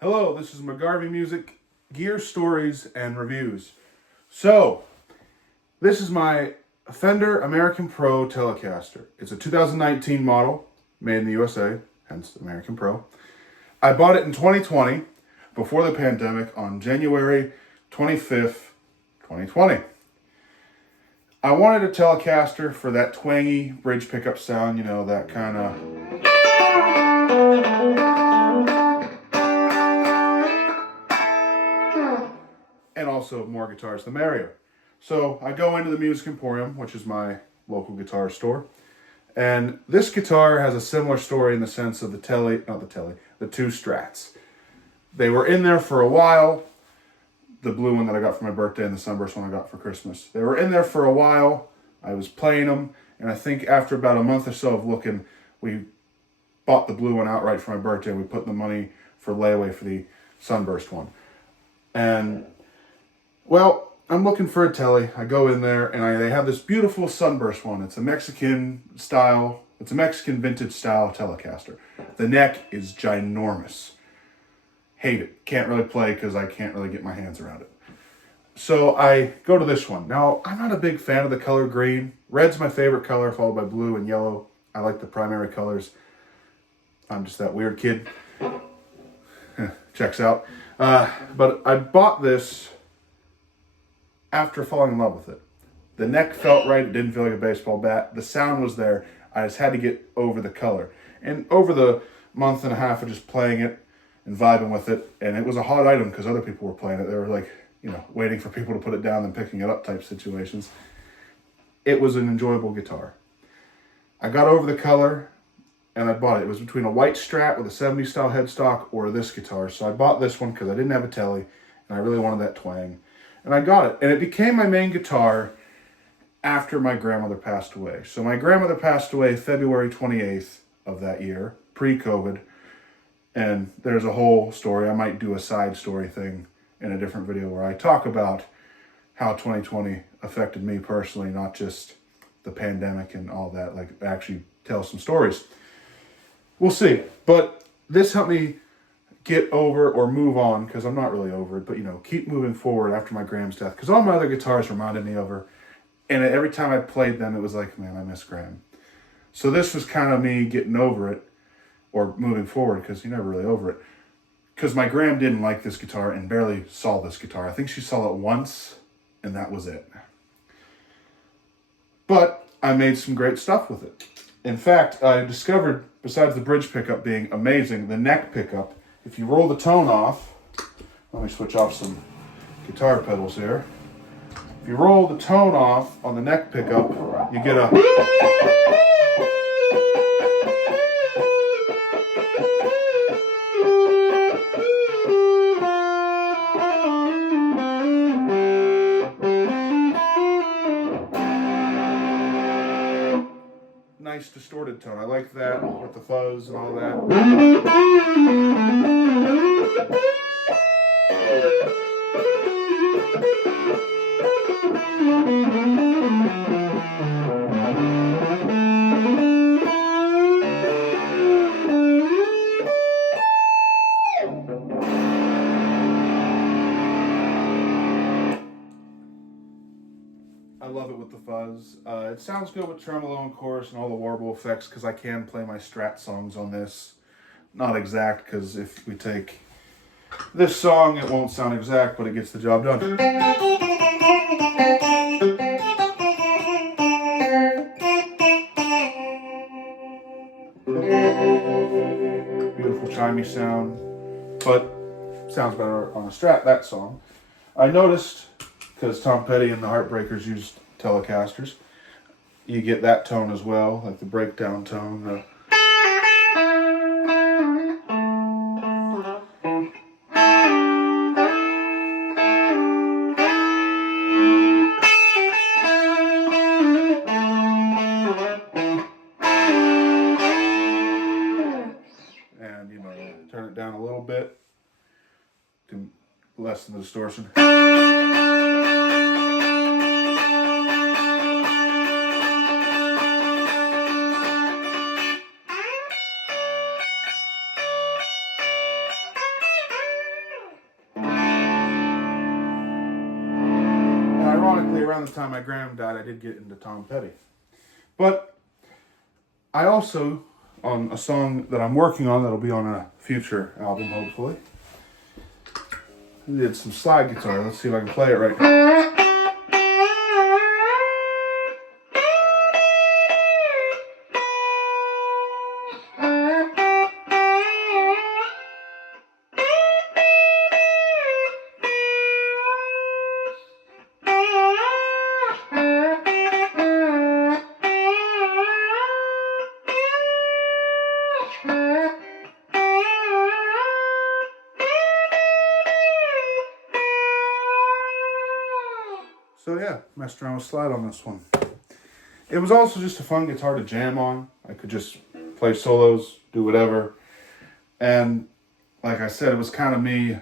Hello, this is McGarvey Music, Gear Stories and Reviews. So, this is my Fender American Pro Telecaster. It's a 2019 model, made in the USA, hence American Pro. I bought it in 2020, before the pandemic, on January 25th, 2020. I wanted a Telecaster for that twangy bridge pickup sound, you know, that kind of... and also more guitars, the merrier. So I go into the Music Emporium, which is my local guitar store. And this guitar has a similar story in the sense of the two Strats. They were in there for a while. The blue one that I got for my birthday and the sunburst one I got for Christmas. They were in there for a while. I was playing them. And I think after about a month or so of looking, we bought the blue one outright for my birthday. We put the money for layaway for the sunburst one. And, well, I'm looking for a Tele. I go in there and they have this beautiful sunburst one. It's a Mexican vintage style Telecaster. The neck is ginormous. Hate it. Can't really play because I can't really get my hands around it. So I go to this one. Now, I'm not a big fan of the color green. Red's my favorite color, followed by blue and yellow. I like the primary colors. I'm just that weird kid. Checks out. But I bought this after falling in love with it. The neck felt right. It didn't feel like a baseball bat. The sound was there. I just had to get over the color. And over the month and a half of just playing it and vibing with it, and it was a hot item because other people were playing it. They were like, you know, waiting for people to put it down and picking it up type situations. It was an enjoyable guitar. I got over the color and I bought it. It was between a white Strat with a 70s style headstock or this guitar. So I bought this one because I didn't have a Tele and I really wanted that twang. And I got it. And it became my main guitar after my grandmother passed away. So my grandmother passed away February 28th of that year, pre-COVID. And there's a whole story. I might do a side story thing in a different video where I talk about how 2020 affected me personally, not just the pandemic and all that, like actually tell some stories. We'll see. But this helped me get over or move on, because I'm not really over it, but, you know, keep moving forward after my Gram's death, because all my other guitars reminded me of her. And every time I played them, it was like, man, I miss Gram. So this was kind of me getting over it, or moving forward, because you're never really over it. Because my Gram didn't like this guitar and barely saw this guitar. I think she saw it once, and that was it. But I made some great stuff with it. In fact, I discovered, besides the bridge pickup being amazing, the neck pickup, if you roll the tone off, let me switch off some guitar pedals here. If you roll the tone off on the neck pickup, you get a... nice distorted tone. I like that with the fuzz and all that. I love it with the fuzz. It sounds good with tremolo and chorus and all the warble effects because I can play my Strat songs on this. Not exact, because if we take this song, it won't sound exact, but it gets the job done. Beautiful chimey sound, but sounds better on a Strat, that song. I noticed, because Tom Petty and the Heartbreakers used Telecasters, you get that tone as well, like the breakdown tone. And, you know, turn it down a little bit to lessen the distortion. around the time my grandma died, I did get into Tom Petty. But I also, on a song that I'm working on that'll be on a future album, hopefully, I did some slide guitar. Let's see if I can play it right now. So yeah, messed around with slide on this one. It was also just a fun guitar to jam on. I could just play solos, do whatever. And like I said, it was kind of me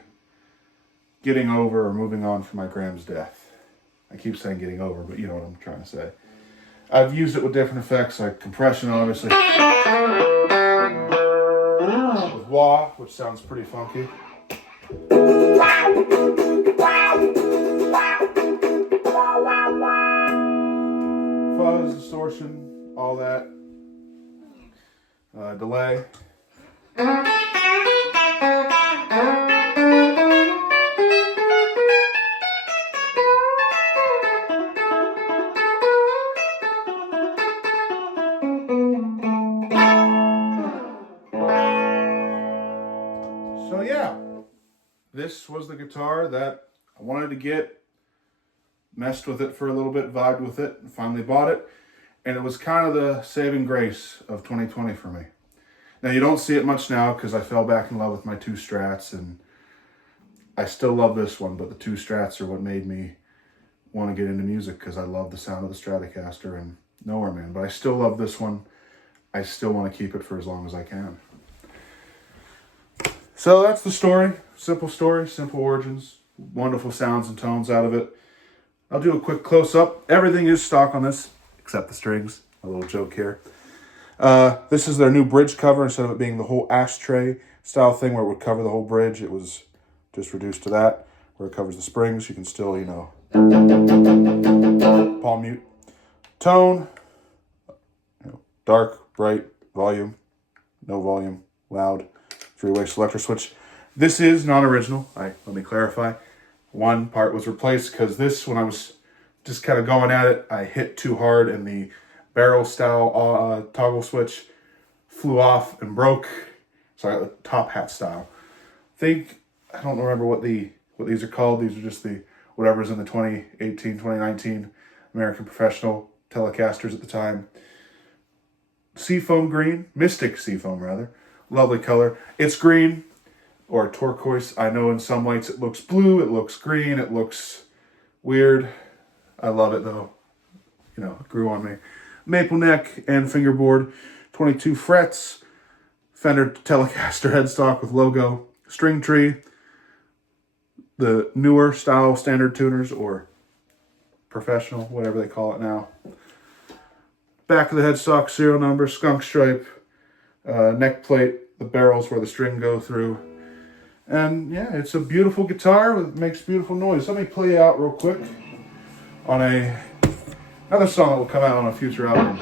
getting over or moving on from my Gram's death. I keep saying getting over, but you know what I'm trying to say. I've used it with different effects, like compression, obviously. With wah, which sounds pretty funky. Fuzz, distortion, all that. Delay. So yeah, this was the guitar that I wanted to get. Messed with it for a little bit, vibed with it, and finally bought it. And it was kind of the saving grace of 2020 for me. Now, you don't see it much now because I fell back in love with my two Strats, and I still love this one, but the two Strats are what made me want to get into music because I love the sound of the Stratocaster and Nowhere Man. But I still love this one. I still want to keep it for as long as I can. So that's the story, simple origins, wonderful sounds and tones out of it. I'll do a quick close-up. Everything is stock on this, except the strings. A little joke here. This is their new bridge cover. Instead of it being the whole ashtray style thing where it would cover the whole bridge, it was just reduced to that, where it covers the springs. You can still, you know, palm mute. Tone, you know, dark, bright, volume, no volume, loud, three-way selector switch. This is non-original. Let me clarify. One part was replaced because this, when I was just kind of going at it, I hit too hard and the barrel style toggle switch flew off and broke. So I got the top hat style. I don't remember what these are called. These are just the whatever's in the 2018, 2019 American Professional Telecasters at the time. Seafoam green, Mystic Seafoam rather. Lovely color. It's green. Or turquoise. I know in some lights it looks blue, it looks green, it looks weird. I love it though. You know, it grew on me. Maple neck and fingerboard, 22 frets, Fender Telecaster headstock with logo, string tree, the newer style standard tuners or professional, whatever they call it now. Back of the headstock, serial number, skunk stripe, neck plate, the barrels where the string go through. And yeah, it's a beautiful guitar. It makes beautiful noise. Let me play out real quick on another song that will come out on a future album.